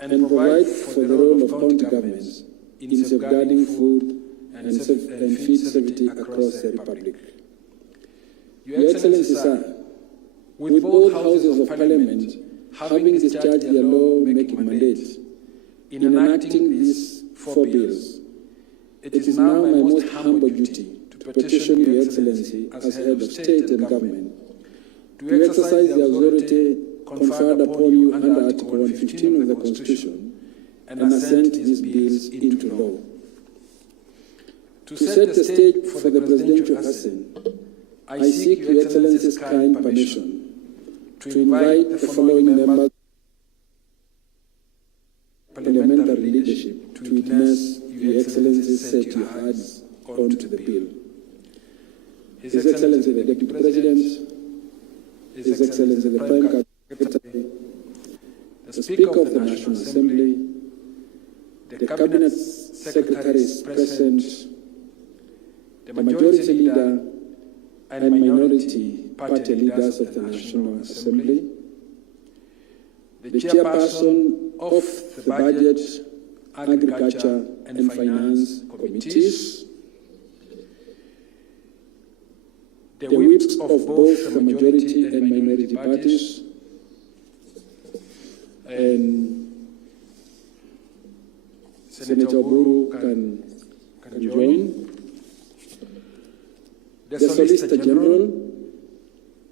and provide for the role of county governments in safeguarding food and feed security across the Republic. Your Excellency, sir, with both houses of Parliament having discharged their law-making mandate in enacting these 4 bills, it is now my most humble duty to petition Your Excellency as Head of State and Government to exercise the authority conferred upon you under Article 115 of the Constitution and assent these bills into law. To set the stage for the presidential assent, I seek Your Excellency's kind permission to invite the following members of parliamentary leadership to witness Your Excellency's set your hands onto the bill. His Excellency the Deputy President, His Excellency the Prime Cabinet Secretary, the Speaker of the National Assembly, the Cabinet Secretaries present, the Majority Leader and Minority Party Leaders of the National Assembly, the Chairperson of the Budget, Agriculture and Finance Committees, the whips of both the majority and minority parties, and Senator Oburu can join, the Solicitor General,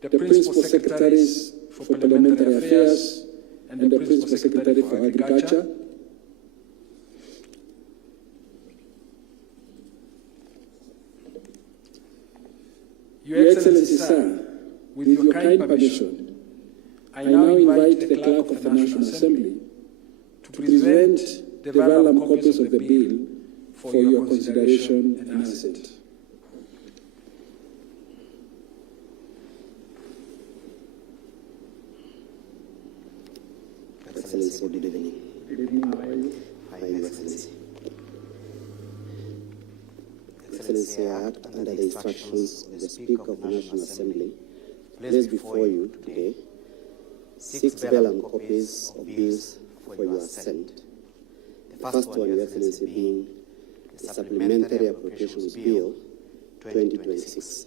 the Principal Secretaries for Parliamentary Affairs, and the Principal Secretary for Agriculture, Your Excellency, sir, with your kind permission, I now invite the Clerk of the National Assembly to present the vellum copies of the bill for your consideration and assent. Excellency, good evening. Good evening, how are you? How are you, Excellency? Excellency, I act under the instructions of the Speaker of the National Assembly, placed before you today 6 vellum copies of bills for your assent. The first one, Your Excellency, being the Supplementary Appropriations Bill 2026.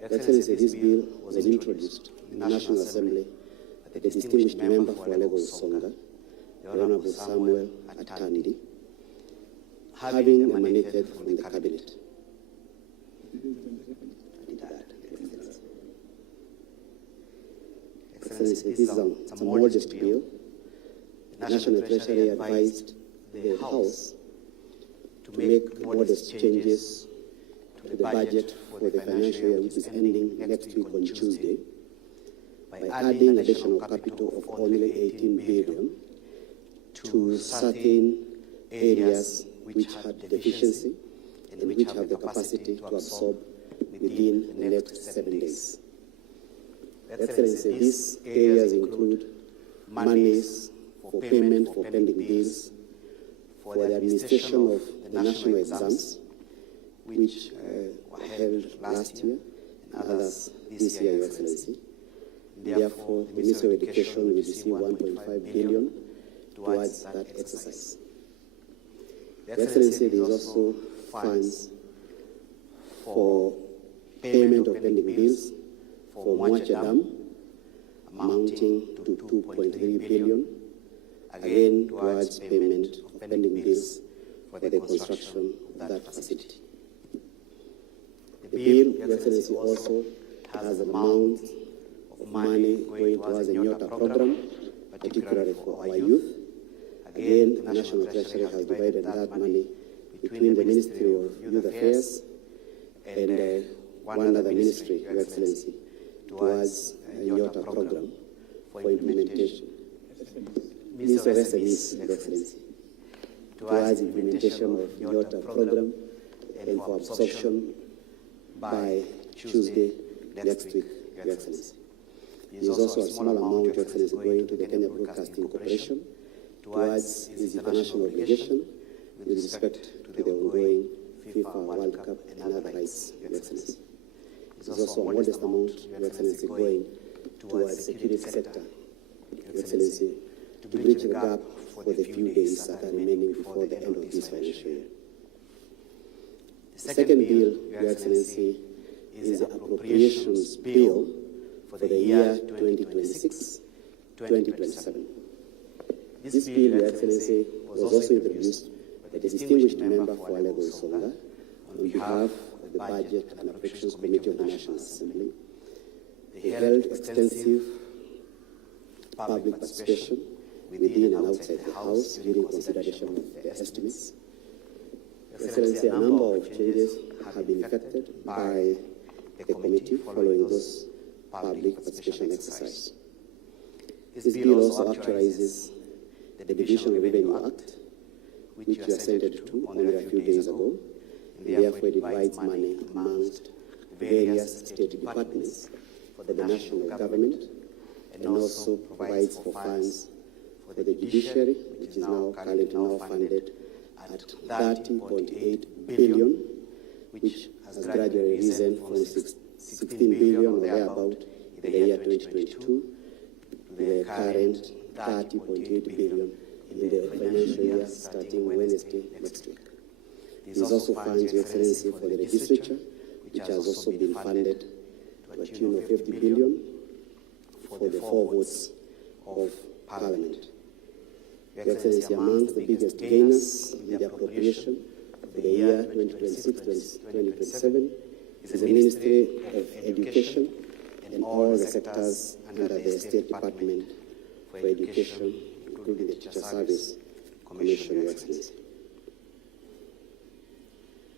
Your Excellency, this bill was introduced in the National Assembly by the distinguished member for Lagos Songa, the Honorable Samuel Atandi, having emanated from the Cabinet. Excellency, this is a modest bill. The National Treasury advised the House to make modest changes to the budget for the financial year, which is ending next week on Tuesday, by adding additional capital of only 18 billion to certain areas which had deficiency and which have the capacity to absorb within the next 7 days. Excellency, these areas include monies for payment for pending bills, for the administration of the national exams, which were held last year, and others this year, Your Excellency. Therefore, the Ministry of Education will receive 1.5 billion towards that exercise. Your Excellency, there is also funds for payment of pending bills for Mwache Dam, amounting to 2.3 billion, again towards payment of pending bills for the construction of that facility. The bill, Your Excellency, also has an amount of money going towards the Nyota program, particularly for our youth. Again, the National Treasury has divided that money between the Ministry of Youth Affairs and one other ministry, Your Excellency, towards the Nyota program for implementation. Ministry of SMEs, Your Excellency, towards implementation of Nyota program and for absorption by Tuesday next week, Your Excellency. There is also a small amount, Your Excellency, going to the Kenya Broadcasting Corporation towards its international obligation with respect to the ongoing FIFA World Cup and other rights, Your Excellency. There is also a modest amount, Your Excellency, going towards the security sector, Your Excellency, to bridge the gap for the few days that are remaining before the end of this financial year. The second bill, Your Excellency, is the Appropriations Bill for the year 2026-2027. This bill, Your Excellency, was also introduced by the distinguished member for Alego Songa on behalf of the Budget and Appropriations Committee of the National Assembly. They held extensive public participation within and outside the House during consideration of the estimates. Your Excellency, a number of changes have been effected by the committee following those public participation exercises. This bill also actualizes the Division of Revenue Act, which you assented to only a few days ago, and therefore it divides money amongst various state departments for the national government, and also provides for funds for the judiciary, which is now currently funded at 30.8 billion, which has gradually risen from 16 billion or thereabout in the year 2022 to the current 30.8 billion in the financial year starting Wednesday next week. There is also funds, Your Excellency, for the legislature, which has also been funded to a tune of 50 billion for the 4 votes of Parliament. Your Excellency, among the biggest gainers in the appropriation of the year 2026-2027 is the Ministry of Education and all the sectors under the State Department for Education, including the Teacher Service Commission, Your Excellency.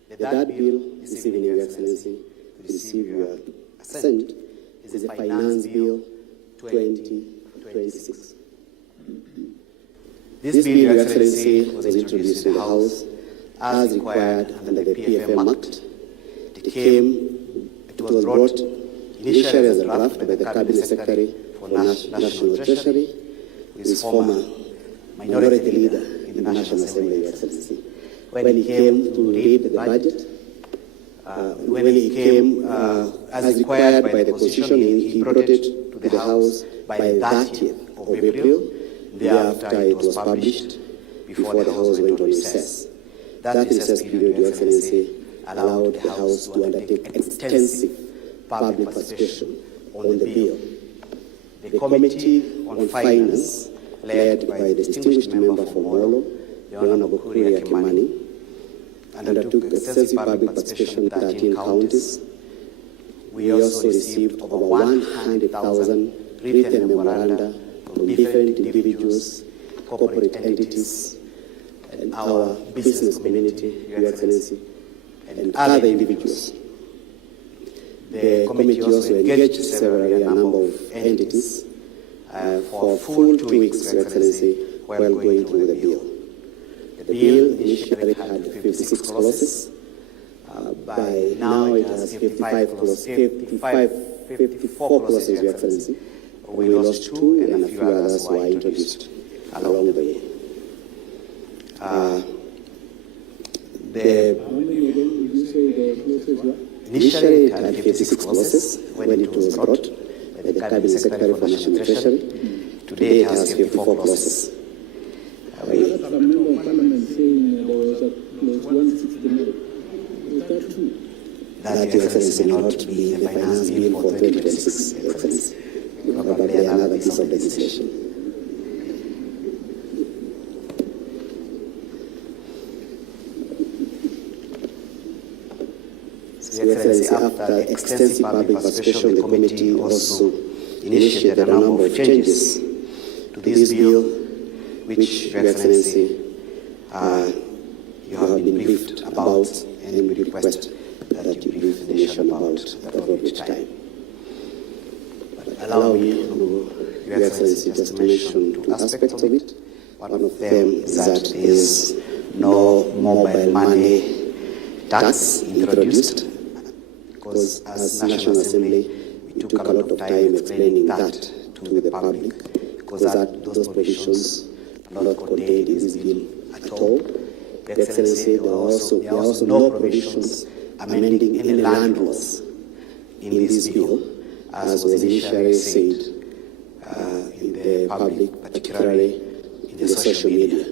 The third bill this evening, Your Excellency, to receive your assent is the Finance Bill 2026. This bill, Your Excellency, was introduced in the House as required under the PFM Act. It was brought initially as a draft by the Cabinet Secretary for National Treasury, his former minority leader in the National Assembly, Your Excellency. When he came to read the budget, when he came as required by the Constitution, he brought it to the House by 30th of April. Thereafter, it was published before the House went on recess. That recess period, Your Excellency, allowed the House to undertake extensive public participation on the bill. The Committee on Finance, led by the distinguished member from Molo, the Honorable Kuria Kimani, undertook extensive public participation in 13 counties. We also received over 100,000 written memoranda from different individuals, corporate entities, and our business community, Your Excellency, and other individuals. The committee also engaged severally a number of entities for a full 2 weeks, Your Excellency, while going through the bill. The bill initially had 56 clauses. By now it has 54 clauses, Your Excellency. We lost 2 and a few others were introduced along the way. How many again did you say the clauses were? Initially it had 56 clauses when it was brought by the Cabinet Secretary for National Treasury. Today it has 54 clauses. I heard a member of Parliament saying there was clause 169. Is that true? That, Your Excellency, may not be in the finance bill for 2026, Your Excellency. Probably another piece of legislation. So, Your Excellency, after extensive public participation, the committee also initiated a number of changes to this bill, which, Your Excellency, you have been briefed about, and we request that you brief the nation about at the appropriate time. But allow me, Your Excellency, just to mention 2 aspects of it. One of them is that there is no mobile money tax introduced, because as National Assembly, we took a lot of time explaining that to the public, because those provisions are not contained in this bill at all. Your Excellency, there are also no provisions amending any land laws in this bill, as was initially said in the public, particularly in the social media.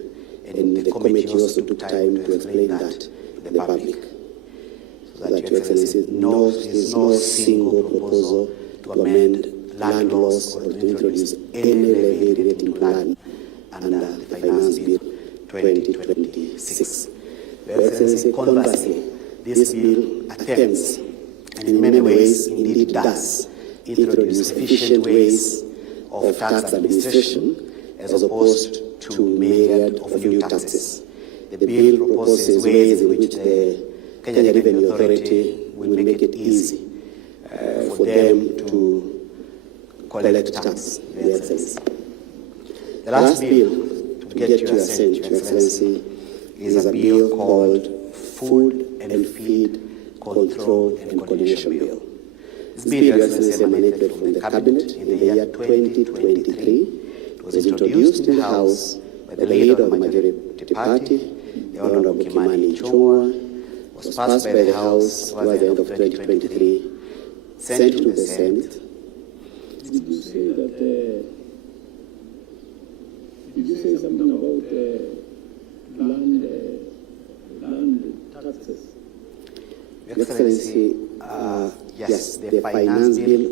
And the committee also took time to explain that to the public. So that, Your Excellency, there is no single proposal to amend land laws or to introduce any levy relating to land under the Finance Bill 2026. Your Excellency, conversely, this bill attempts, and in many ways indeed does, introduce efficient ways of tax administration as opposed to myriad of new taxes. The bill proposes ways in which the Kenya Revenue Authority will make it easy for them to collect tax, Your Excellency. The last bill, to get your assent, Your Excellency, is a bill called Food and Feed Control and Coordination Bill. This bill, Your Excellency, emanated from the Cabinet in the year 2023. It was introduced in the House by the leader of the majority party, the Honorable Kimani Ichung'wah, was passed by the House towards the end of 2023, sent to the Senate. Did you say that? Did you say something about land taxes? Your Excellency, yes, the Finance Bill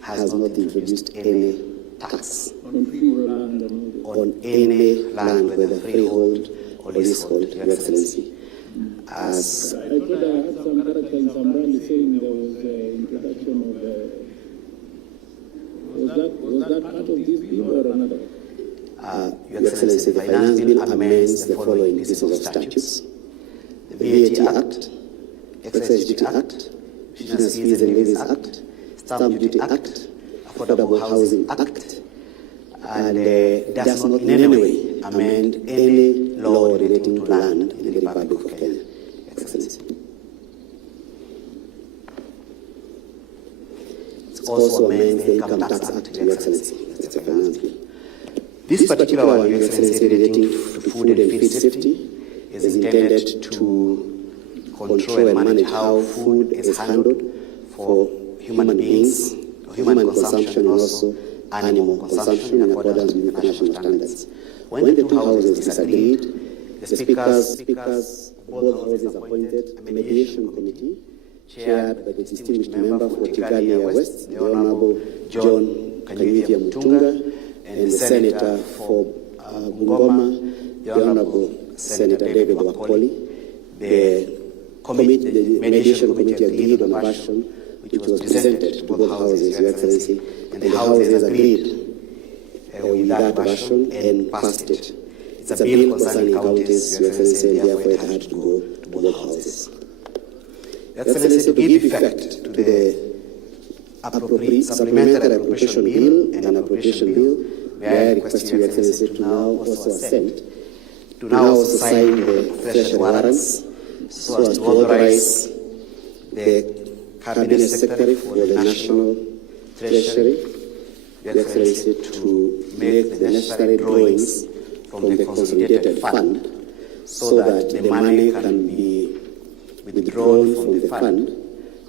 has not introduced any tax On freehold land and all on any land, whether freehold or leasehold, Your Excellency. As I thought I heard some character in some rally saying there was introduction of was that part of this bill or another? Your Excellency, the Finance Bill amends the following pieces of statutes: the VAT Act, Excise Duty Act, Business Fees and Levies Act, Stamp Duty Act, Affordable Housing Act, and does not in any way amend any law relating to land in the Republic of Kenya, Excellency. It also amends the Income Tax Act, Your Excellency. That's a finance bill. This particular one, Your Excellency, relating to food and feed safety, is intended to control and manage how food is handled for human beings, human consumption, and also animal consumption in accordance with international standards. When the two houses disagreed, the speakers, both houses appointed a mediation committee chaired by the distinguished member for Tigalia West, the Honorable John Kanyuithia Mutunga, and the Senator for Bungoma, the Honorable Senator David Wakoli. The mediation committee agreed on a version which was presented to both houses, Your Excellency, and the houses agreed with that version and passed it. It's a bill concerning counties, Your Excellency, and therefore it had to go to both houses. Your Excellency, to give effect to the Supplementary Appropriation Bill and an Appropriation Bill, may I request Your Excellency to now also assent, to now also sign the fresh warrants so as to authorize the Cabinet Secretary for the National Treasury, Your Excellency, to make the necessary drawings from the consolidated fund so that the money can be withdrawn from the fund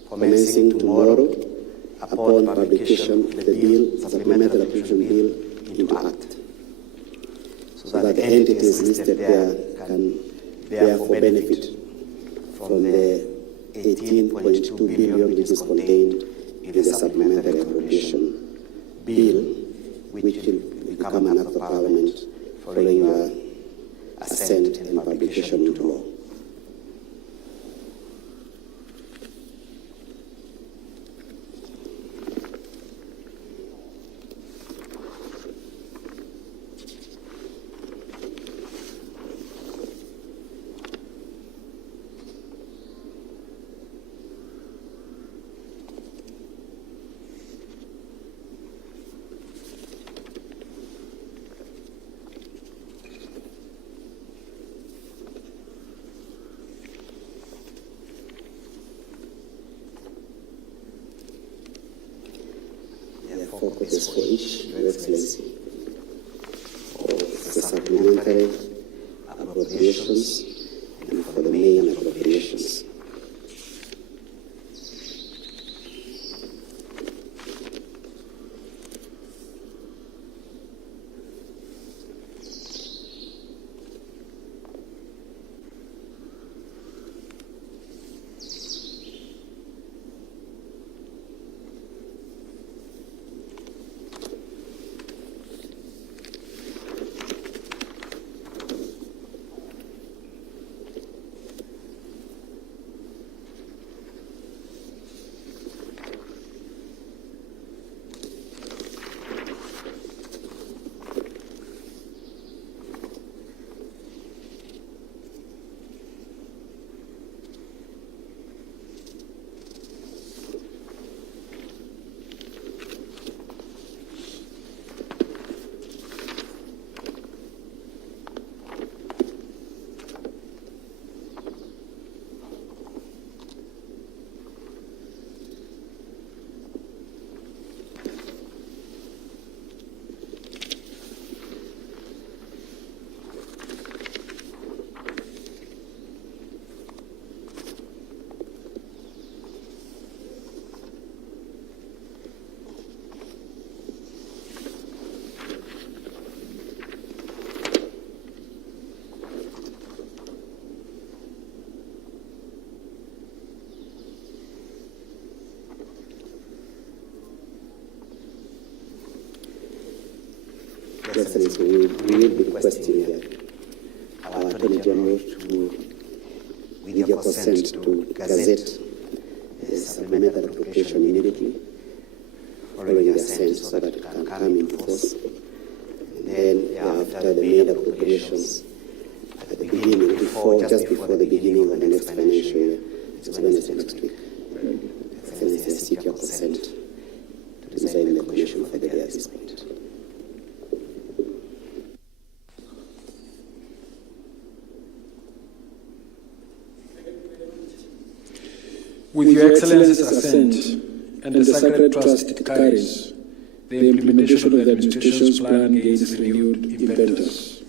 commencing tomorrow upon publication of the bill, Supplementary Appropriation Bill, into Act, so that the entities listed there can therefore benefit from the 18.2 billion which is contained in the Supplementary Appropriation Bill, which will become an Act of Parliament following assent and publication into law. Copies for each, Your Excellency, of the supplementary appropriations and for the main appropriations. Excellency, we will be requesting our Attorney General to, with your consent, to gazette the supplemental application immediately following the assent so that it can come in force. And then after the made appropriations at the beginning, just before the beginning of the next financial year, it's Wednesday next week. Excellency, I seek your consent to design the commission for the day at this point. With Your Excellency's assent and the sacred trust it carries, the implementation of the administration's plan gains renewed impetus.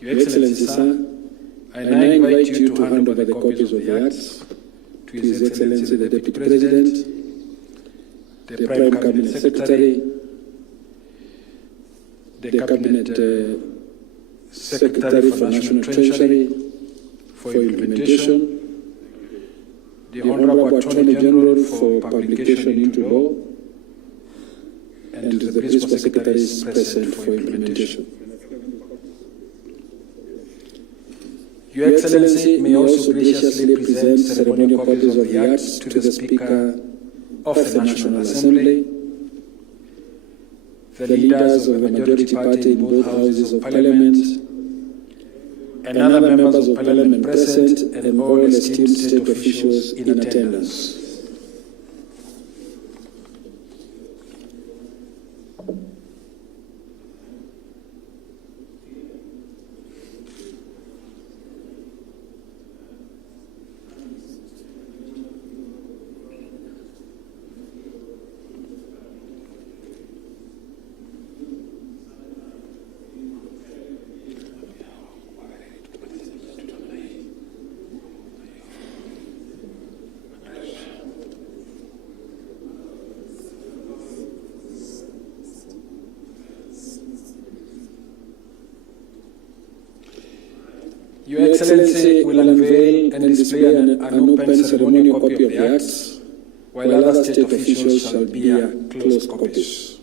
Your Excellency, sir, I now invite you to hand over the copies of the acts to His Excellency the Deputy President, the Prime Cabinet Secretary, the Cabinet Secretary for National Treasury for implementation, the Honorable Attorney General for publication into law, and to the Principal Secretaries present for implementation. Your Excellency may also graciously present ceremonial copies of the acts to the Speaker of the National Assembly, the leaders of the majority party in both houses of Parliament, and other members of Parliament present, and all esteemed state officials in attendance. Your Excellency will unveil and display an open ceremonial copy of the acts, while other state officials shall bear closed copies.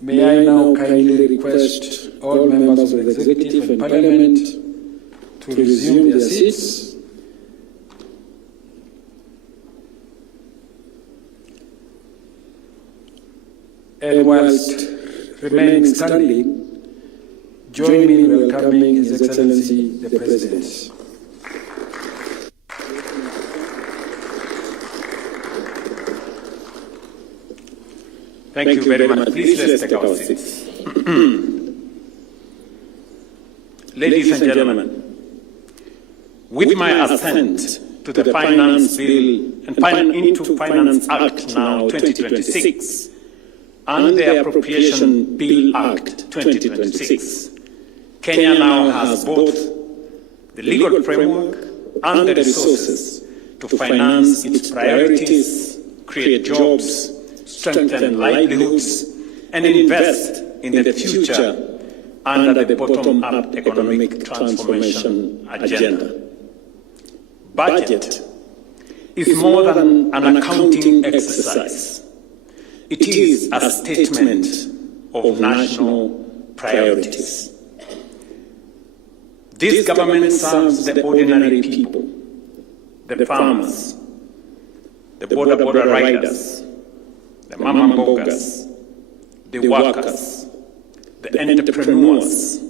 May I now kindly request all members of the Executive and Parliament to resume their seats. And whilst remaining standing, join me in welcoming His Excellency the President. Thank you very much. Please let's take our seats. Ladies and gentlemen, with my assent to the Finance Bill and into Finance Act now 2026 and the Appropriation Bill Act 2026, Kenya now has both the legal framework and the resources to finance its priorities, create jobs, strengthen livelihoods, and invest in the future under the bottom-up economic transformation agenda. Budget is more than an accounting exercise. It is a statement of national priorities. This government serves the ordinary people, the farmers, the border riders, the mama mbogas, the workers, the entrepreneurs,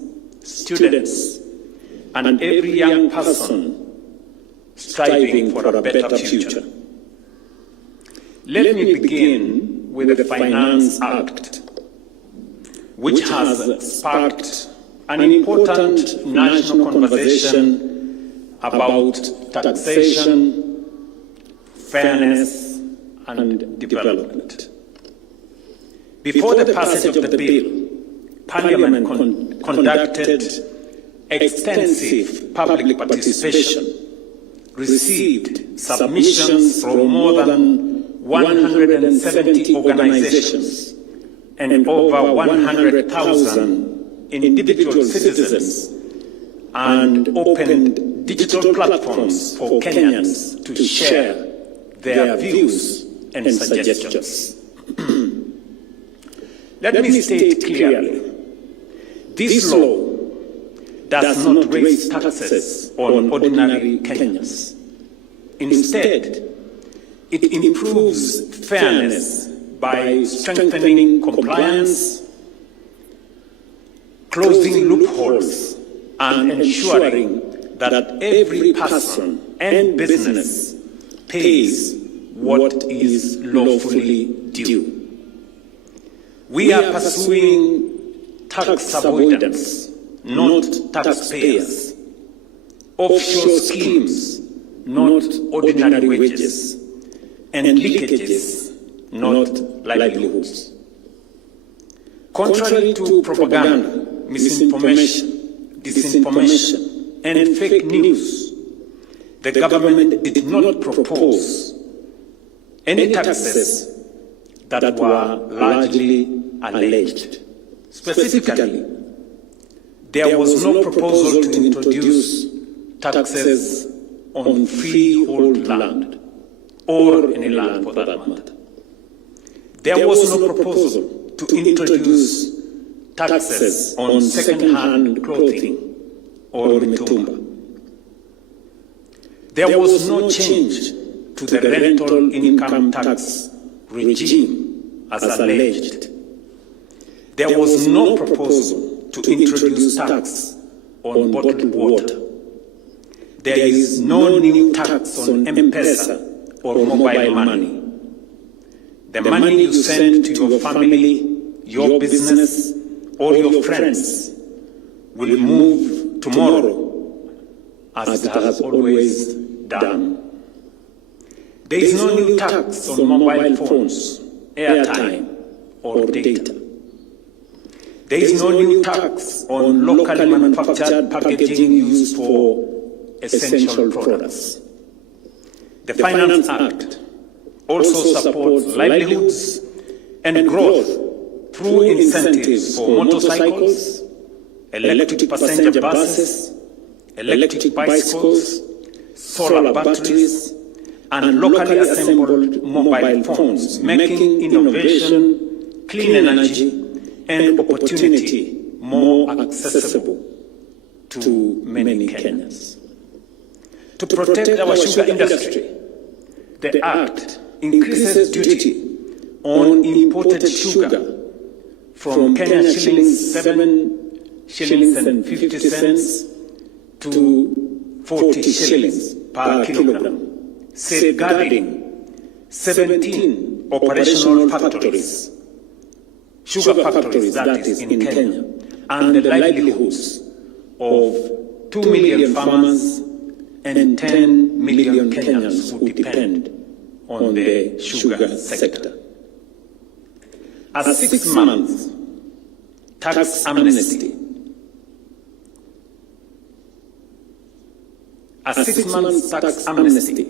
students, and every young person striving for a better future. Let me begin with the Finance Act, which has sparked an important national conversation about taxation, fairness, and development. Before the passage of the bill, Parliament conducted extensive public participation, received submissions from more than 170 organizations, and over 100,000 individual citizens and opened digital platforms for Kenyans to share their views and suggestions. Let me state clearly, this law does not raise taxes on ordinary Kenyans. Instead, it improves fairness by strengthening compliance, closing loopholes, and ensuring that every person and business pays what is lawfully due. We are pursuing tax avoidance, not taxpayers, offshore schemes, not ordinary wages, and leakages, not livelihoods. Contrary to propaganda, misinformation, disinformation, and fake news, the government did not propose any taxes that were largely alleged. Specifically, there was no proposal to introduce taxes on freehold land, or any land for that matter. There was no proposal to introduce taxes on second-hand clothing or mitumba. There was no change to the rental income tax regime as alleged. There was no proposal to introduce tax on bottled water. There is no new tax on M-Pesa or mobile money. The money you send to your family, your business, or your friends will move tomorrow, as it has always done. There is no new tax on mobile phones, airtime, or data. There is no new tax on locally manufactured packaging used for essential products. The Finance Act also supports livelihoods and growth through incentives for motorcycles, electric passenger buses, electric bicycles, solar batteries, and locally assembled mobile phones, making innovation, clean energy, and opportunity more accessible to many Kenyans. To protect our sugar industry, the Act increases duty on imported sugar from Kenya shillings 7 shillings and 50 cents to 40 shillings per kilogram, safeguarding 17 operational factories, sugar factories that is in Kenya, and the livelihoods of 2 million farmers and 10 million Kenyans who depend on the sugar sector. A 6-month tax amnesty. A 6-month tax amnesty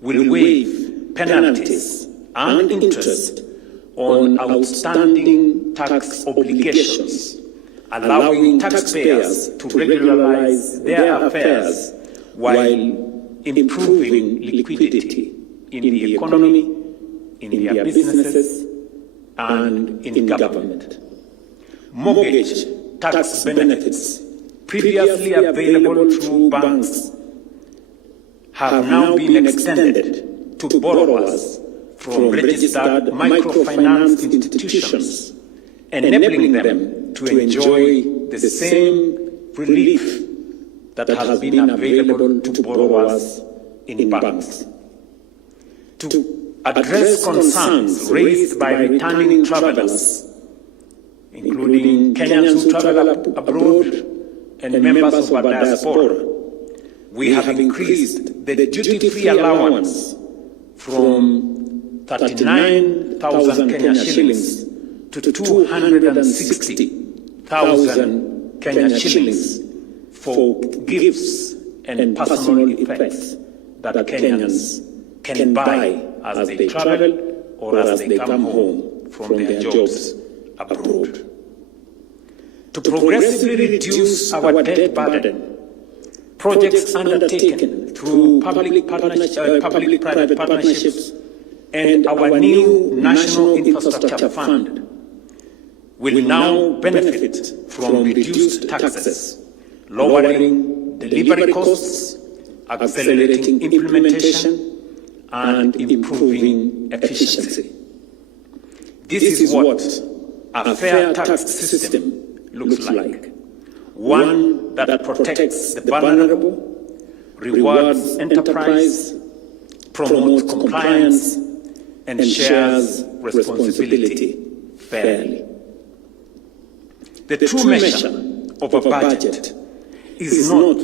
will waive penalties and interest on outstanding tax obligations, allowing taxpayers to regularize their affairs while improving liquidity in the economy, in their businesses, and in government. Mortgage tax benefits previously available through banks have now been extended to borrowers from registered microfinance institutions, enabling them to enjoy the same relief that has been available to borrowers in banks. To address concerns raised by returning travelers, including Kenyans who travel abroad and members of our diaspora, we have increased the duty-free allowance from 39,000 Kenya shillings to 260,000 Kenya shillings for gifts and personal effects that Kenyans can buy as they travel or as they come home from their jobs abroad. To progressively reduce our debt burden, projects undertaken through public-private partnerships and our new National Infrastructure Fund will now benefit from reduced taxes, lowering delivery costs, accelerating implementation, and improving efficiency. This is what a fair tax system looks like. One that protects the vulnerable, rewards enterprise, promotes compliance, and shares responsibility fairly. The true measure of a budget is not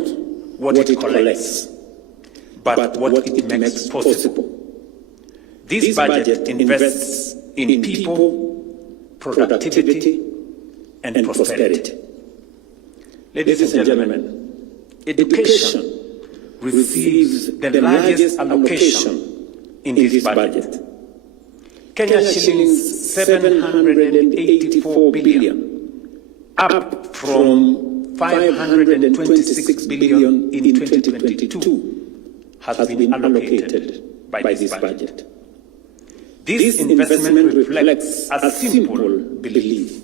what it collects, but what it makes possible. This budget invests in people, productivity, and prosperity. Ladies and gentlemen, education receives the largest allocation in this budget. Kenya shillings 784 billion, up from 526 billion in 2022, has been allocated by this budget. This investment reflects a simple belief: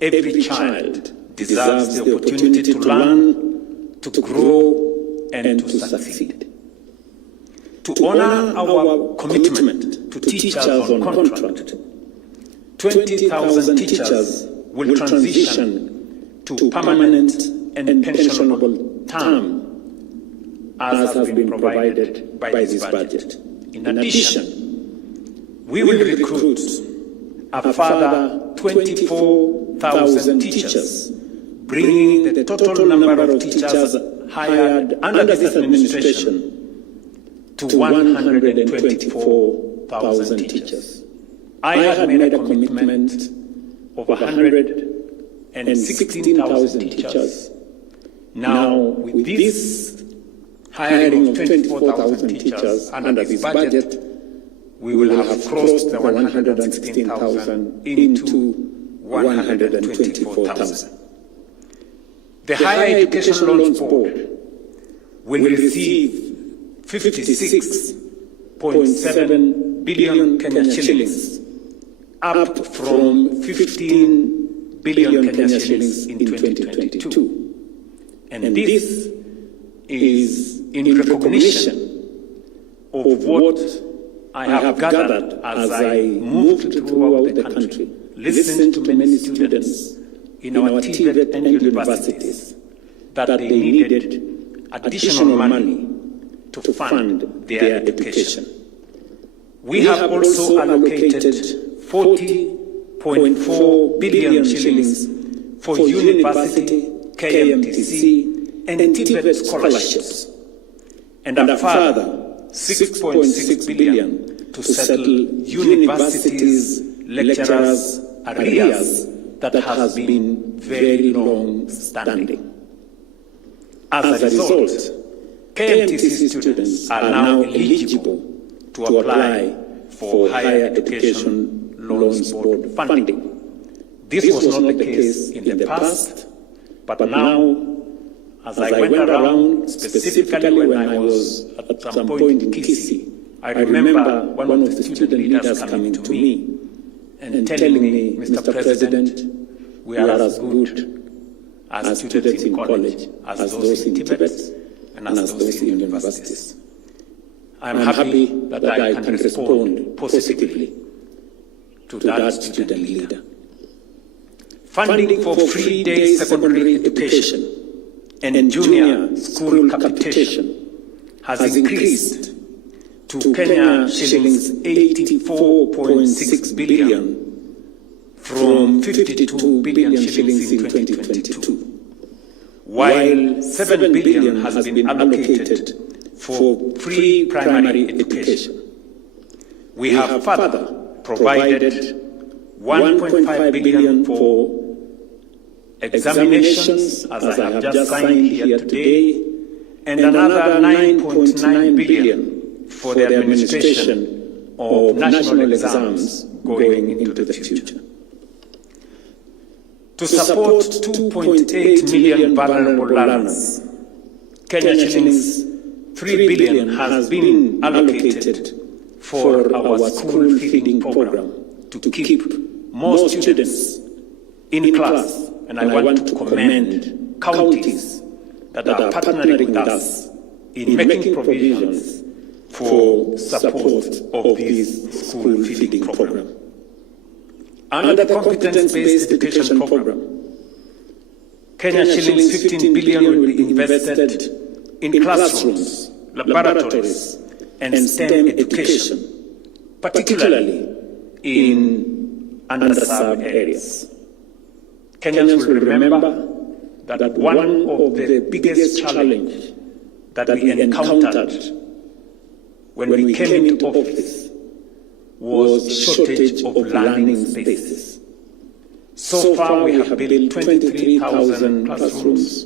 every child deserves the opportunity to learn, to grow, and to succeed. To honor our commitment to teachers on contract, 20,000 teachers will transition to permanent and pensionable term, as has been provided by this budget. In addition, we will recruit a further 24,000 teachers, bringing the total number of teachers hired under this administration to 124,000 teachers. I had made a commitment of 116,000 teachers. Now, with this hiring of 24,000 teachers under this budget, we will have crossed the 116,000 into 124,000. The Higher Education Loans Board will receive 56.7 billion Kenya shillings, up from 15 billion Kenya shillings in 2022. And this is in recognition of what I have gathered as I moved throughout the country, listened to many students in our TVET and universities, that they needed additional money to fund their education. We have also allocated 40.4 billion shillings for university, KMTC, and TVET scholarships, and a further 6.6 billion to settle universities' lecturers' arrears that has been very long standing. As a result, KMTC students are now eligible to apply for Higher Education Loans Board funding. This was not the case in the past, but now, as I went around, specifically when I was at some point in Kisii, I remember one of the student leaders coming to me and telling me, Mr. President, we are as good as students in college as those in Tibet and as those in universities. I am happy that I can respond positively to that student leader. Funding for free day secondary education and junior school capitation has increased to Kenya shillings 84.6 billion from 52 billion shillings in 2022, while 7 billion has been allocated for pre-primary education. We have further provided 1.5 billion for examinations, as I have just signed here today, and another 9.9 billion for the administration of national exams going into the future. To support 2.8 million vulnerable learners, Kenya shillings 3 billion has been allocated for our school feeding program to keep more students in class, and I want to commend counties that are partnering with us in making provisions for support of this school feeding program. Under the competence-based education program, Kenya shillings 15 billion will be invested in classrooms, laboratories, and STEM education, particularly in underserved areas. Kenyans will remember that one of the biggest challenges that we encountered when we came into office was shortage of learning spaces. So far, we have built 23,000 classrooms.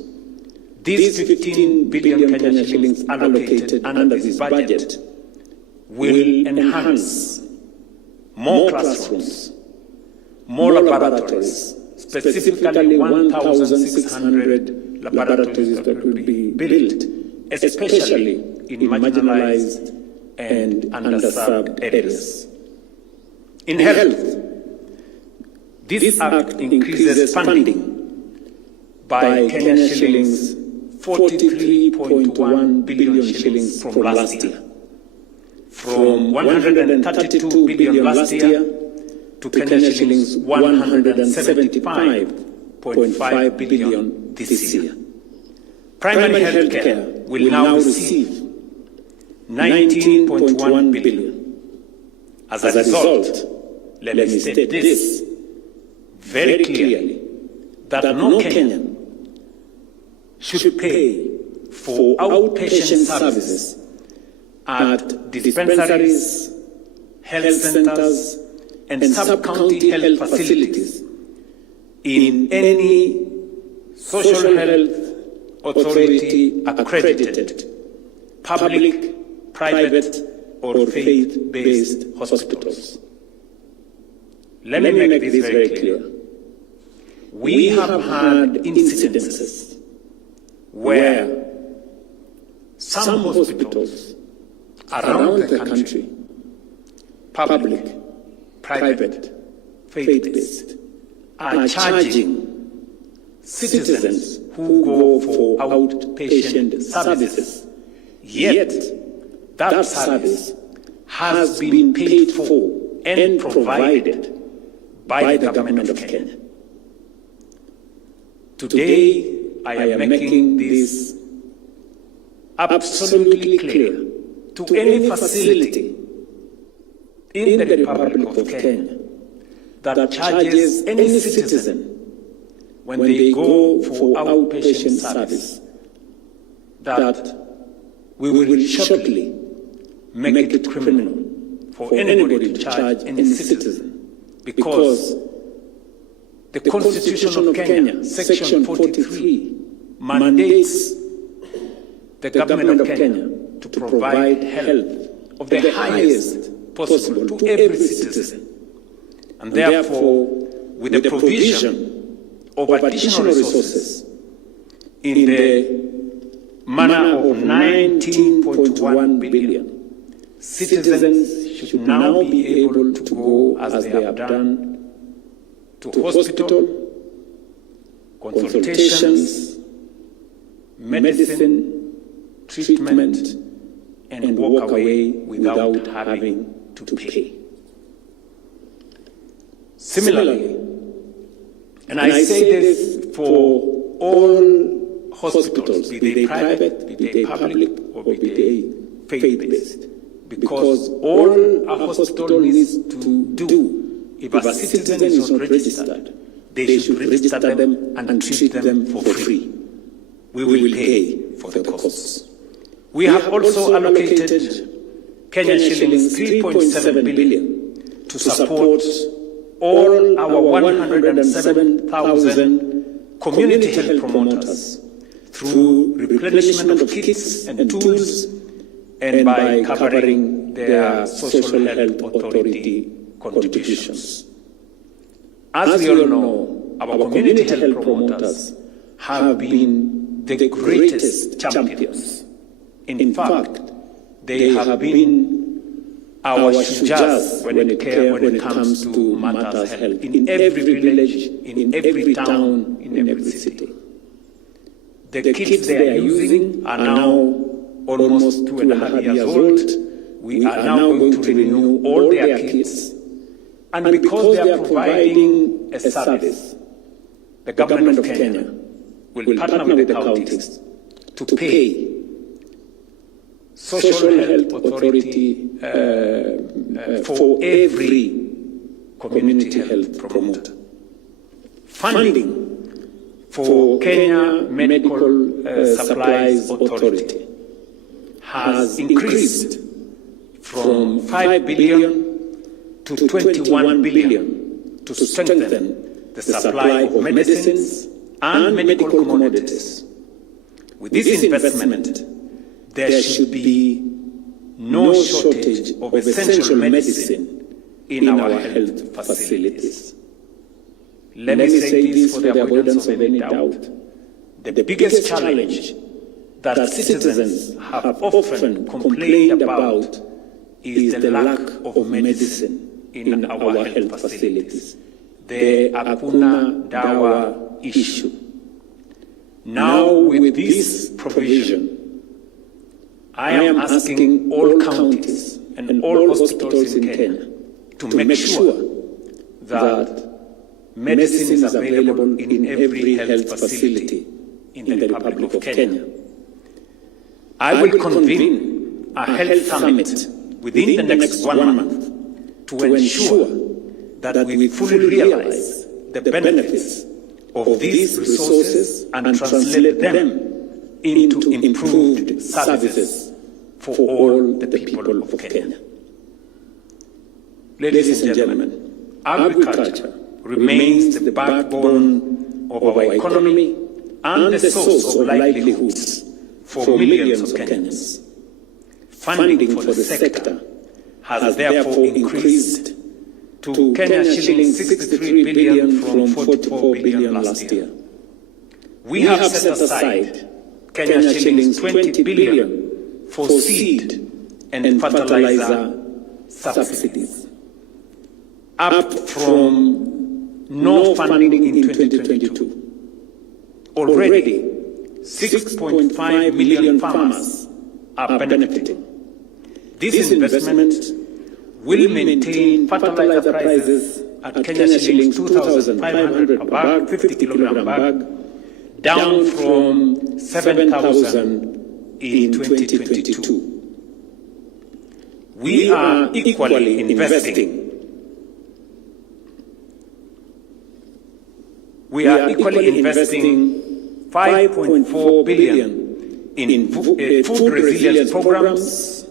These 15 billion Kenya shillings allocated under this budget will enhance more classrooms, more laboratories, specifically 1,600 laboratories that will be built, especially in marginalized and underserved areas. In health, this act increases funding by Kenya shillings 43.1 billion shillings from last year, from 132 billion last year to Kenya shillings 175.5 billion this year. Primary health care will now receive 19.1 billion. As a result, let me state this very clearly, that no Kenyan should pay for outpatient services at dispensaries, health centers, and sub-county health facilities in any social health authority accredited, public, private, or faith-based hospitals. Let me make this very clear. We have had incidences where some hospitals around the country, public, private, faith-based, are charging citizens who go for outpatient services, yet that service has been paid for and provided by the government of Kenya. Today, I am making this absolutely clear to any facility in the Republic of Kenya that charges any citizen when they go for outpatient service, that we will shortly make it criminal for anybody to charge any citizen, because the Constitution of Kenya, Section 43, mandates the government of Kenya to provide health of the highest possible to every citizen. And therefore, with the provision of additional resources in the manner of 19.1 billion, citizens should now be able to go, as they have done, to hospital, consultations, medicine, treatment, and walk away without having to pay. Similarly, and I say this for all hospitals, be they private, be they public, or be they faith-based, because all a hospital needs to do, if a citizen is not registered, they should register them and treat them for free. We will pay for the costs. We have also allocated Kenya shillings 3.7 billion to support all our 107,000 community health promoters through replenishment of kits and tools, and by covering their social health authority contributions. As we all know, our community health promoters have been the greatest champions. In fact, they have been our shujas when it comes to matters health, in every village, in every town, in every city. The kits they are using are now almost 2.5 years old. We are now going to renew all their kits. And because they are providing a service, the government of Kenya will partner with the counties to pay Social Health Authority for every community health promoter. Funding for Kenya Medical Supplies Authority has increased from 5 billion to 21 billion to strengthen the supply of medicines and medical commodities. With this investment, there should be no shortage of essential medicine in our health facilities. Let me say this for the avoidance of any doubt. The biggest challenge that citizens have often complained about is the lack of medicine in our health facilities, the Hakuna Dawa issue. Now, with this provision, I am asking all counties and all hospitals in Kenya to make sure that medicine is available in every health facility in the Republic of Kenya. I will convene a health summit within the next 1 month to ensure that we fully realize the benefits of these resources and translate them into improved services for all the people of Kenya. Ladies and gentlemen, agriculture remains the backbone of our economy and the source of livelihoods for millions of Kenyans. Funding for the sector has therefore increased to Kenya shillings 63 billion from 44 billion last year. We have set aside Kenya shillings 20 billion for seed and fertilizer subsidies, up from no funding in 2022. Already, 6.5 million farmers are benefiting. This investment will maintain fertilizer prices at Kenya shillings 2,500 a bag, 50 kilogram bag, down from 7,000 in 2022. We are equally investing. We are equally investing 5.4 billion in food resilience programs,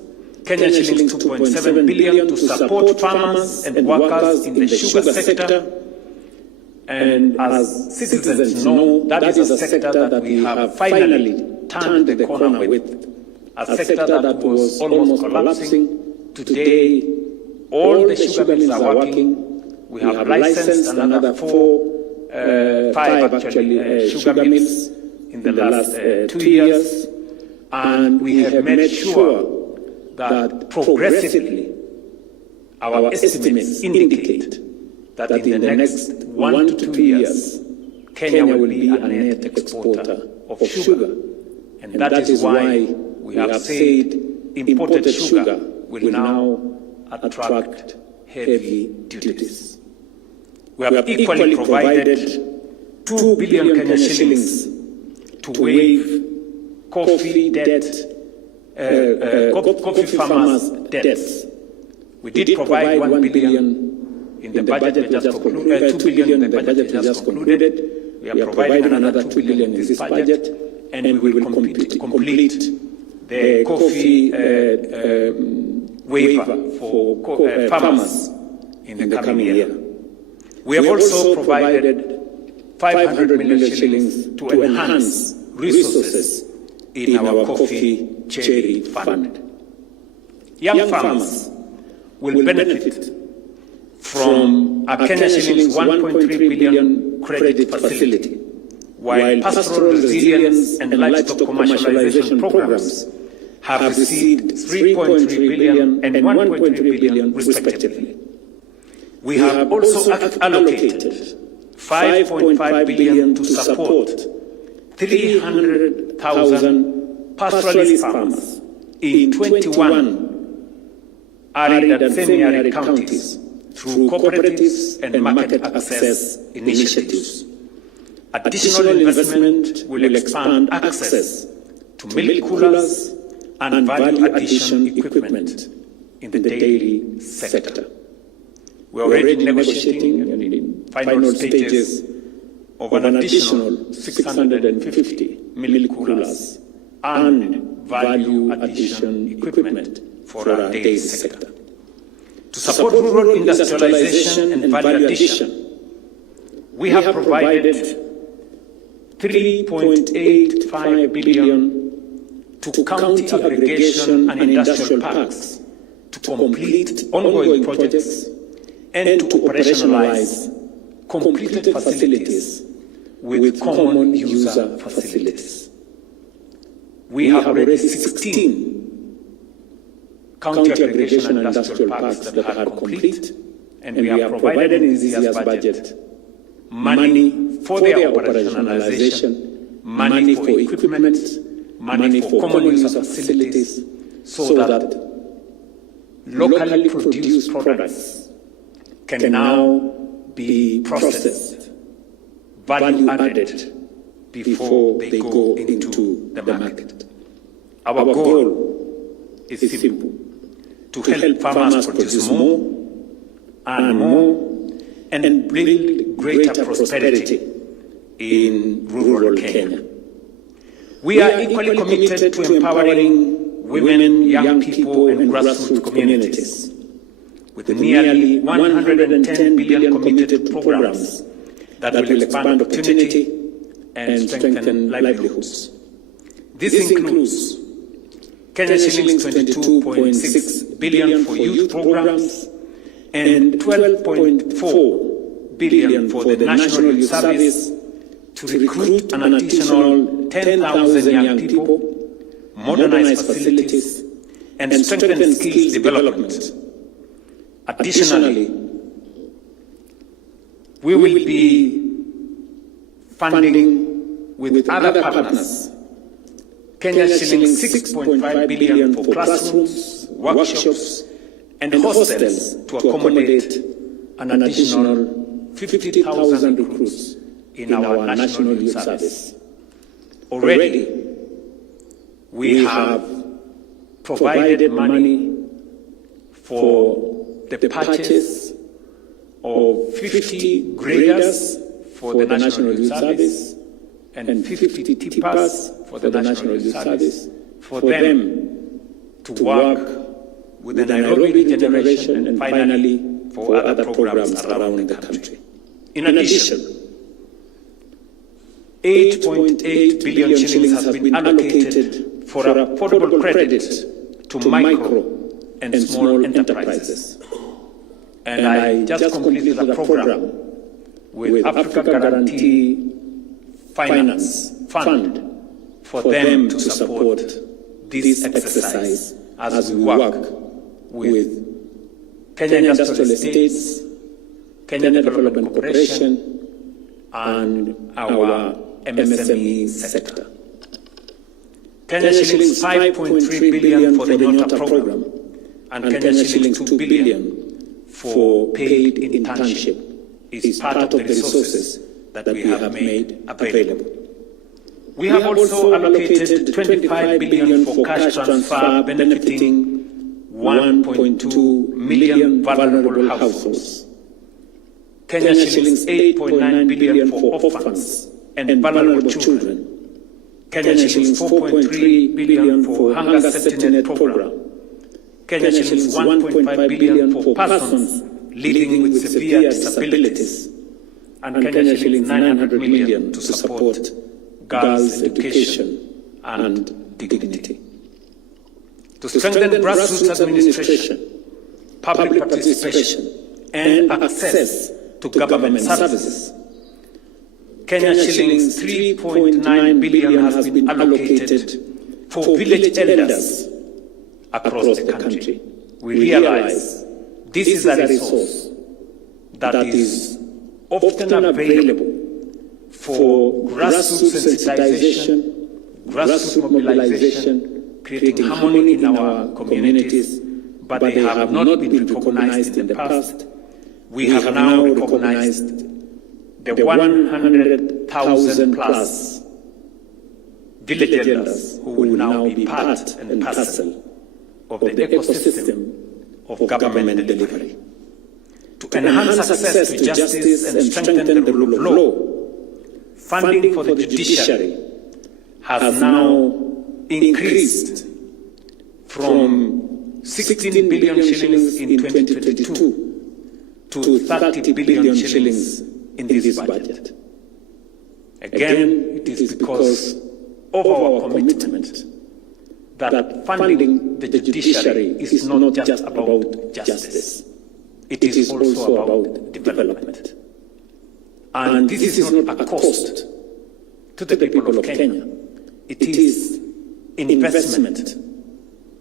Kenya shillings 2.7 billion to support farmers and workers in the sugar sector. And as citizens know, that is a sector that we have finally turned the corner with, a sector that was almost collapsing. Today, all the sugar mills are working. We have licensed another five sugar mills in the last 2 years, and we have made sure that progressively our estimates indicate that in the next 1 to 2 years, Kenya will be a net exporter of sugar. And that is why we have said imported sugar will now attract heavy duties. We have equally provided 2 billion Kenya shillings to waive coffee farmers' debts. We did provide 1 billion in the budget we just concluded, 2 billion in the budget we just concluded. We are providing another 2 billion in this budget, and we will complete the coffee waiver for farmers in the coming year. We have also provided 500 million shillings to enhance resources in our coffee cherry fund. Young farmers will benefit from a Kenya shillings 1.3 billion credit facility, while pastoral resilience and livestock commercialization programs have received 3.3 billion and 1.3 billion respectively. We have also allocated 5.5 billion to support 300,000 pastoralist farmers in 21 arid and semi-arid counties through cooperatives and market access initiatives. Additional investment will expand access to milk coolers and value addition equipment in the dairy sector. We are already negotiating and in final stages of an additional 650 milk coolers and value addition equipment for our dairy sector. To support rural industrialization and value addition, we have provided 3.85 billion to county aggregation and industrial parks to complete ongoing projects and to operationalize completed facilities with common user facilities. We have already 16 county aggregation and industrial parks that are complete, and we have provided in this year's budget money for their operationalization, money for equipment, money for common user facilities, so that locally produced products can now be processed, value added, before they go into the market. Our goal is simple: to help farmers produce more and more and build greater prosperity in rural Kenya. We are equally committed to empowering women, young people, and grassroots communities with nearly 110 billion committed programs that will expand opportunity and strengthen livelihoods. This includes Kenya shillings 22.6 billion for youth programs and 12.4 billion for the National Youth Service to recruit an additional 10,000 young people, modernize facilities, and strengthen skills development. Additionally, we will be funding with other partners Kenya shillings 6.5 billion for classrooms, workshops, and hostels to accommodate an additional 50,000 recruits in our National Youth Service. Already, we have provided money for the purchase of 50 graders for the National Youth Service and 50 tippers for the National Youth Service, for them to work with the Nairobi generation and finally for other programs around the country. In addition, 8.8 billion shillings has been allocated for affordable credit to micro and small enterprises. And I just completed a program with Africa Guarantee Finance Fund for them to support this exercise as we work with Kenya Industrial Estates, Kenya Development Corporation, and our MSME sector. Kenya shillings 5.3 billion for the Nyota program, and Kenya shillings 2 billion for paid internship is part of the resources that we have made available. We have also allocated 25 billion for cash transfer benefiting 1.2 million vulnerable households. Kenya shillings 8.9 billion for orphans and vulnerable children. Kenya shillings 4.3 billion for hunger safety net program. Kenya shillings 1.5 billion for persons living with severe disabilities. And Kenya shillings 900 million to support girls' education and dignity. To strengthen grassroots administration, public participation, and access to government services, Kenya shillings 3.9 billion has been allocated for village elders across the country. We realize this is a resource that is often available for grassroots sensitization, grassroots mobilization, creating harmony in our communities, but they have not been recognized in the past. We have now recognized the 100,000 plus village elders who will now be part and parcel of the ecosystem of government delivery. To enhance access to justice and strengthen the rule of law, funding for the judiciary has now increased from 16 billion shillings in 2022 to 30 billion shillings in this budget. Again, it is because of our commitment that funding the judiciary is not just about justice. It is also about development. And this is not a cost to the people of Kenya. It is investment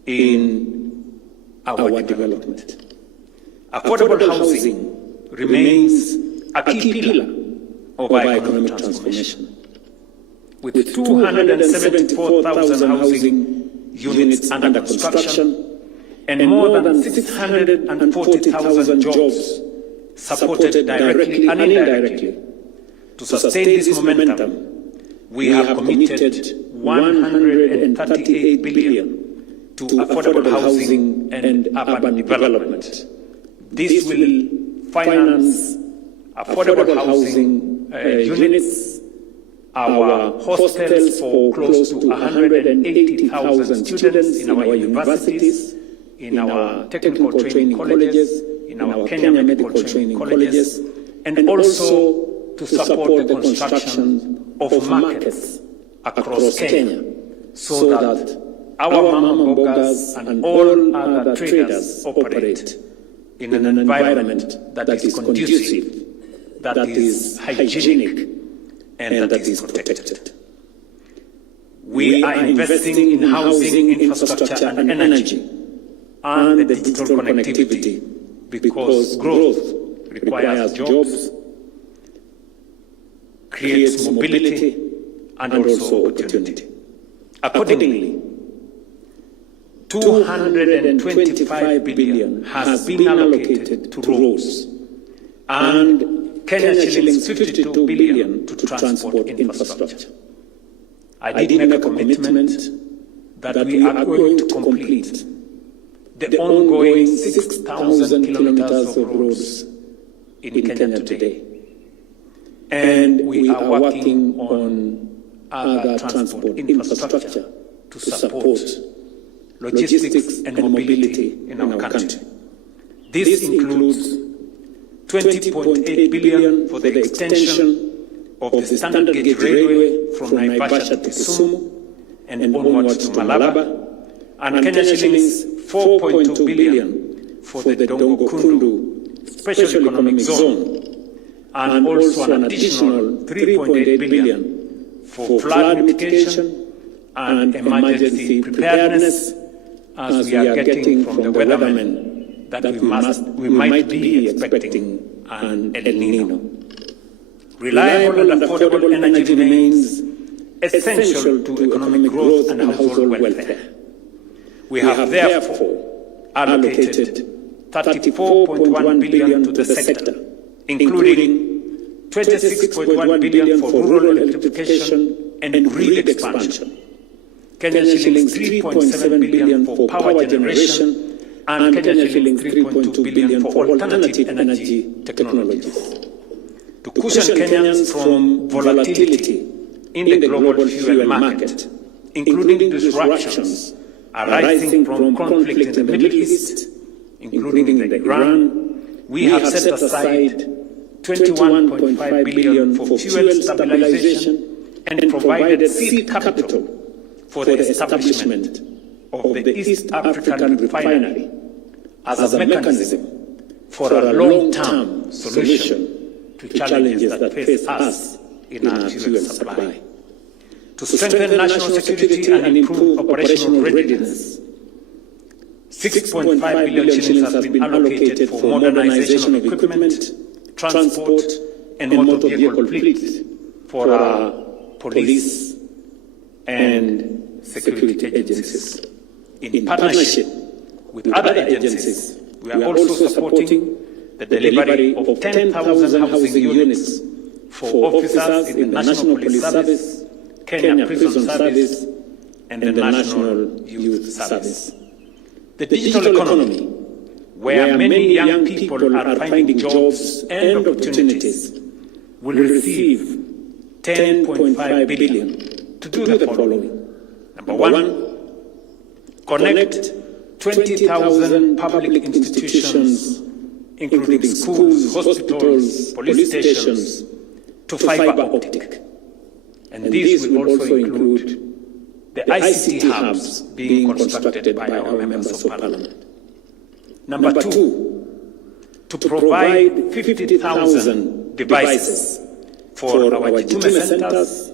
in our development. Affordable housing remains a key pillar of our economic transformation. With 274,000 housing units under construction and more than 640,000 jobs supported directly and indirectly. To sustain this momentum, we have committed 138 billion to affordable housing and urban development. This will finance affordable housing units, our hostels for close to 180,000 students in our universities, in our technical training colleges, in our Kenya medical training colleges, and also to support the construction of markets across Kenya, so that our mama mbogas and all other traders operate in an environment that is conducive, that is hygienic, and that is protected. We are investing in housing, infrastructure, and energy, and the digital connectivity, because growth requires jobs, creates mobility, and also opportunity. Accordingly, 225 billion has been allocated to roads and Kenya shillings 52 billion to transport infrastructure. I did make a commitment that we are going to complete the ongoing 6,000 kilometers of roads in Kenya today. And we are working on other transport infrastructure to support logistics and mobility in our country. This includes 20.8 billion for the extension of the standard gauge railway from Naivasha to Kisumu and onwards to Malaba, and Kenya shillings 4.2 billion for the Dongo Kundu Special Economic Zone, and also an additional 3.8 billion for flood mitigation and emergency preparedness, as we are getting from the weathermen that we might be expecting an El Nino. Reliable and affordable energy remains essential to economic growth and household welfare. We have therefore allocated 34.1 billion to the sector, including 26.1 billion for rural electrification and grid expansion, Kenya shillings 3.7 billion for power generation, and Kenya shillings 3.2 billion for alternative energy technologies. To cushion Kenyans from volatility in the global fuel market, including disruptions arising from conflict in the Middle East, including in Iran, we have set aside 21.5 billion for fuel stabilization and provided seed capital for the establishment of the East African refinery as a mechanism for a long-term solution to challenges that face us in our fuel supply. To strengthen national security and improve operational readiness, 6.5 billion shillings has been allocated for modernization of equipment, transport, and motor vehicle fleet for our police and security agencies. In partnership with other agencies, we are also supporting the delivery of 10,000 housing units for officers in the National Police Service, Kenya Prison Service, and the National Youth Service. The digital economy, where many young people are finding jobs and opportunities, will receive 10.5 billion to do the following. Number one, connect 20,000 public institutions, including schools, hospitals, police stations, to fiber optic. And this will also include the ICT hubs being constructed by our members of parliament. Number two, to provide 50,000 devices for our legitimate centers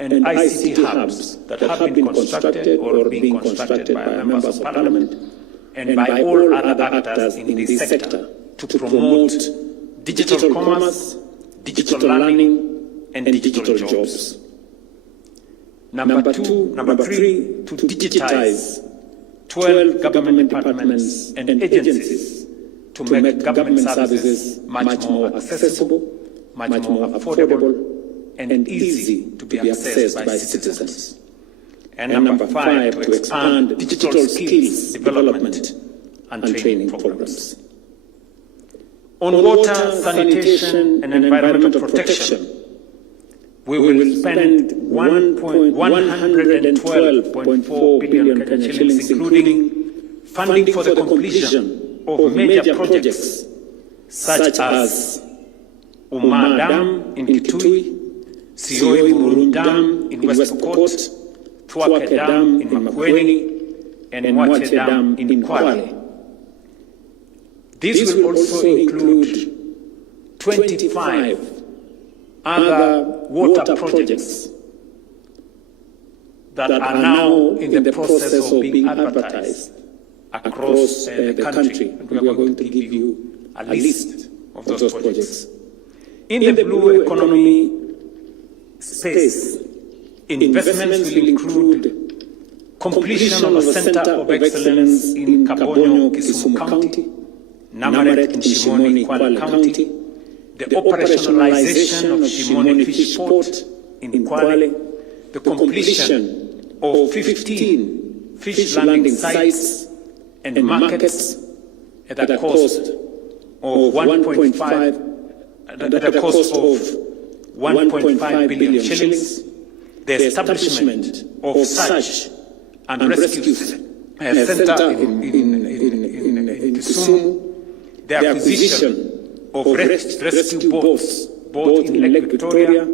and ICT hubs that have been constructed or being constructed by our members of parliament and by all other actors in this sector to promote digital commerce, digital learning, and digital jobs. Number three, to digitize 12 government departments and agencies to make government services much more accessible, much more affordable, and easy to be accessed by citizens. And number five, to expand digital skills development and training programs. On water, sanitation, and environmental protection, we will spend 112.4 billion Kenya shillings, including funding for the completion of major projects such as Umma Dam in Kitui, Sioi Murun Dam in West Pokot, Tuake Dam in Makueni, and Mwache Dam in Kwale. This will also include 25 other water projects that are now in the process of being advertised across the country. And we are going to give you a list of those projects. In the blue economy space, investments will include completion of a Center of Excellence in Kabonyo, Kisumu County, Namaret in Shimoni, Kwale County, the operationalization of Shimoni Fish Port in Kwale, the completion of 15 fish landing sites and markets at a cost of 1.5 billion shillings, the establishment of search and rescue center in Kisumu, the acquisition of rescue boats, both in Lake Victoria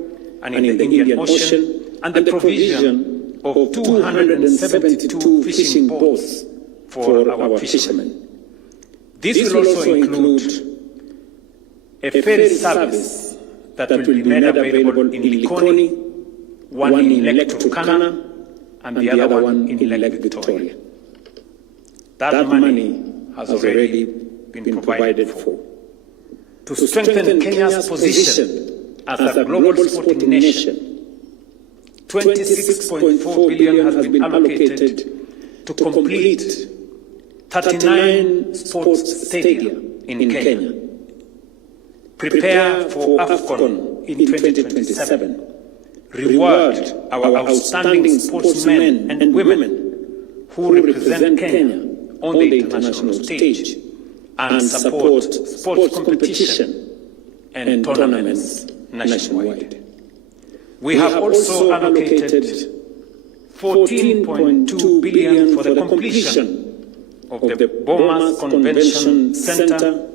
and in the Indian Ocean, and the provision of 272 fishing boats for our fishermen. This will also include a ferry service that will be made available in Likoni, one in Lake Turkana, and the other one in Lake Victoria. That money has already been provided for. To strengthen Kenya's position as a global sporting nation, 26.4 billion has been allocated to complete 39 sports stadia in Kenya. Prepare for AFCON in 2027. Reward our outstanding sportsmen and women who represent Kenya on the international stage, and support sports competition and tournaments nationwide. We have also allocated 14.2 billion for the completion of the Bomas Convention Center,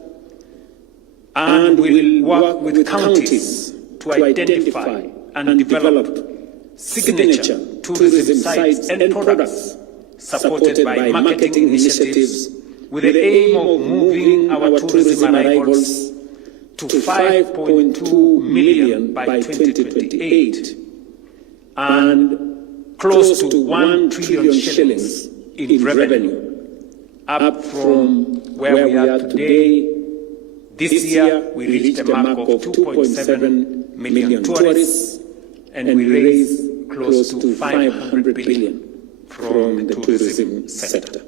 and we will work with counties to identify and develop signature tourism sites and products supported by marketing initiatives with the aim of moving our tourism arrivals to 5.2 million by 2028 and close to 1 trillion shillings in revenue, up from where we are today. This year, we reached a mark of 2.7 million tourists, and we raised close to 500 billion from the tourism sector.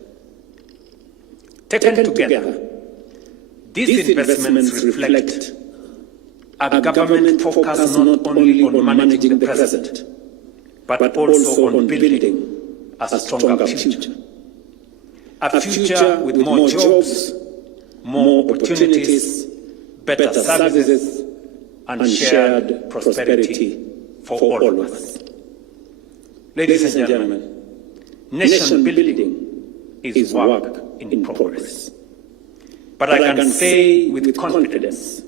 Taken together, these investments reflect a government focus not only on managing the present, but also on building a stronger future. A future with more jobs, more opportunities, better services, and shared prosperity for all of us. Ladies and gentlemen, nation building is work in progress. But I can say with confidence,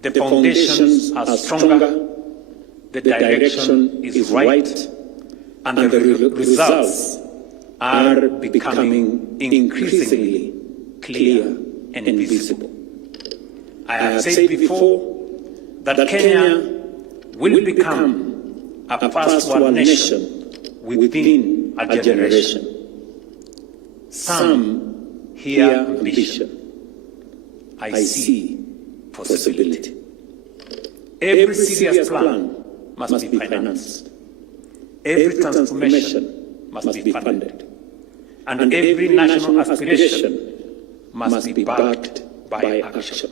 the foundations are stronger, the direction is right, and the results are becoming increasingly clear and visible. I have said before that Kenya will become a first world nation within a generation. Some hear ambition. I see possibility. Every serious plan must be financed. Every transformation must be funded. And every national aspiration must be backed by action.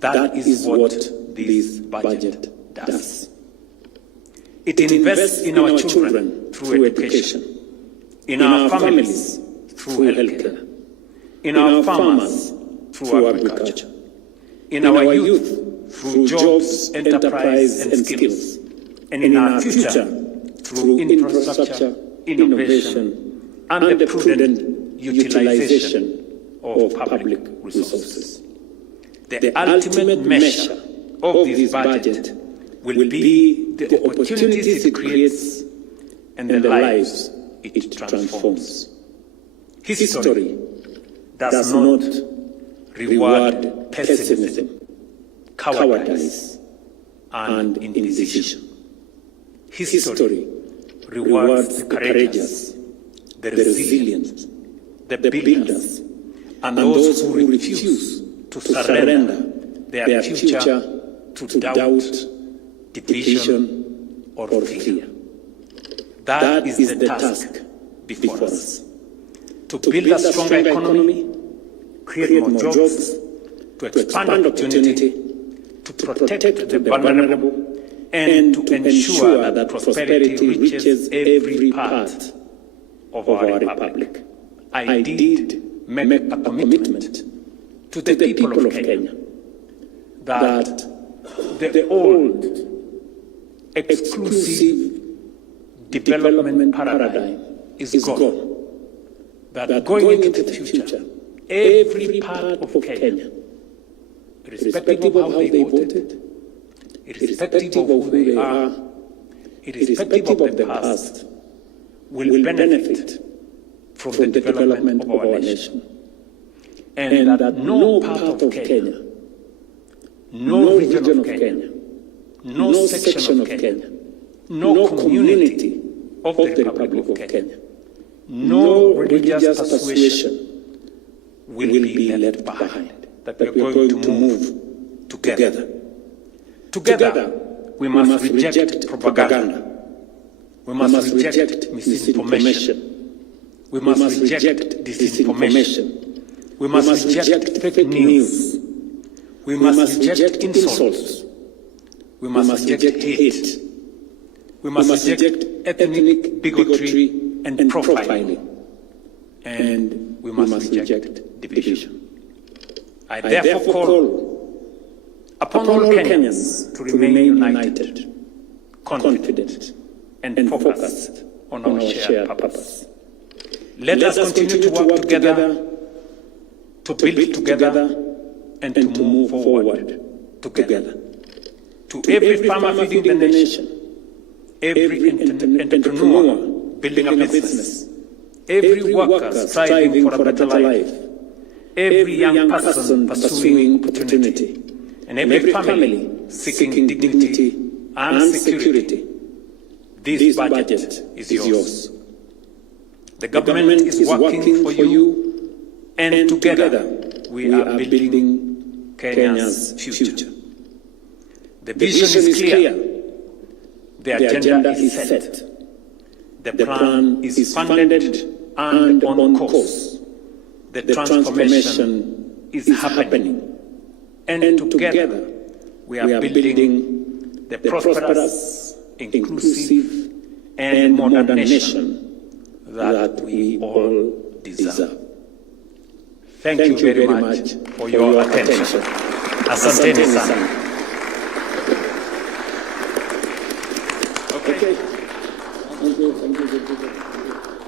That is what this budget does. It invests in our children through education, in our families through healthcare, in our farmers through agriculture, in our youth through jobs, enterprise, and skills, and in our future through infrastructure, innovation, and the prudent utilization of public resources. The ultimate measure of this budget will be the opportunities it creates and the lives it transforms. History does not reward pessimism, cowardice, and indecision. History rewards the courageous, the resilient, the builders, and those who refuse to surrender their future to doubt, division, or fear. That is the task before us. To build a stronger economy, create more jobs, to expand opportunity, to protect the vulnerable, and to ensure that prosperity reaches every part of our republic. I did make a commitment to the people of Kenya that the old exclusive development paradigm is gone. That going into the future, every part of Kenya, irrespective of how they voted, irrespective of who they are, irrespective of the past, will benefit from the development of our nation. And that no part of Kenya, no region of Kenya, no section of Kenya, no community of the Republic of Kenya, no religious persuasion will be left behind, that we are going to move together. Together, we must reject propaganda. We must reject misinformation. We must reject disinformation. We must reject fake news. We must reject insults. We must reject hate. We must reject ethnic bigotry and profiling. And we must reject division. I therefore call upon all Kenyans to remain united, confident, and focused on our shared purpose. Let us continue to work together, to build together, and to move forward together. To every farmer feeding the nation, every entrepreneur building a business, every worker striving for a better life, every young person pursuing opportunity, and every family seeking dignity and security. This budget is yours. The government is working for you, and together we are building Kenya's future. The vision is clear. The agenda is set. The plan is funded and on course. The transformation is happening. And together we are building the prosperous, inclusive, and modern nation that we all deserve. Thank you very much for your attention. Asanteni sana. Okay. Thank you.